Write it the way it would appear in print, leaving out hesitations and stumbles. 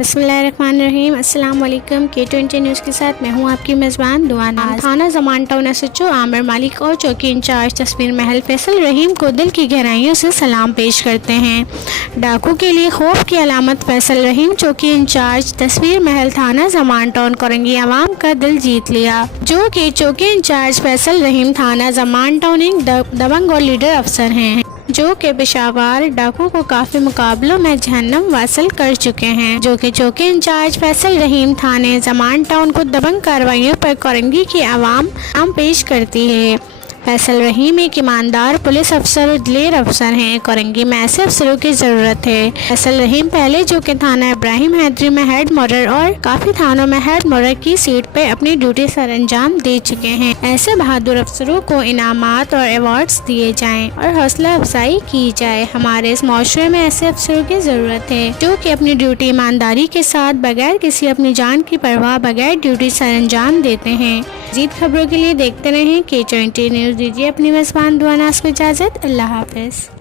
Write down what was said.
بسم اللہ الرحمن الرحیم۔ السلام علیکم۔ K20 نیوز کے ساتھ میں ہوں آپ کی میزبان دعا ناز۔ تھانہ زمان ٹاؤن SHO عامر مالک اور چوکی انچارج تصویر محل فیصل رحیم کو دل کی گہرائیوں سے سلام پیش کرتے ہیں۔ ڈاکو کے لیے خوف کی علامت فیصل رحیم چوکی انچارج تصویر محل تھانہ زمان ٹاؤن کورنگی عوام کا دل جیت لیا، جو کہ چوکی انچارج فیصل رحیم تھانہ زمان ٹاؤن دبنگ اور لیڈر افسر ہیں، جو کہ پشاور ڈاکو کو کافی مقابلوں میں جہنم واصل کر چکے ہیں، جو کہ چوکی انچارج فیصل رحیم تھانے زمان ٹاؤن کو دبنگ کارروائیوں پر کورنگی کی عوام پیش کرتی ہے۔ فیصل رحیم ایک ایماندار پولیس افسر اور دلیر افسر ہیں۔ کورنگی میں ایسے افسروں کی ضرورت ہے۔ فیصل رحیم پہلے جو کہ تھانہ ابراہیم حیدری میں ہیڈ مورر اور کافی تھانوں میں ہیڈ مورر کی سیٹ پہ اپنی ڈیوٹی سر انجام دے چکے ہیں۔ ایسے بہادر افسروں کو انعامات اور ایوارڈز دیے جائیں اور حوصلہ افزائی کی جائے۔ ہمارے اس معاشرے میں ایسے افسروں کی ضرورت ہے جو کہ اپنی ڈیوٹی ایمانداری کے ساتھ بغیر کسی اپنی جان کی پرواہ بغیر ڈیوٹی سر انجام دیتے ہیں۔ مزید خبروں کے لیے دیکھتے رہیں K20 نیوز۔ دیجیے اپنی میزبان دعا ناز کو اجازت۔ اللہ حافظ۔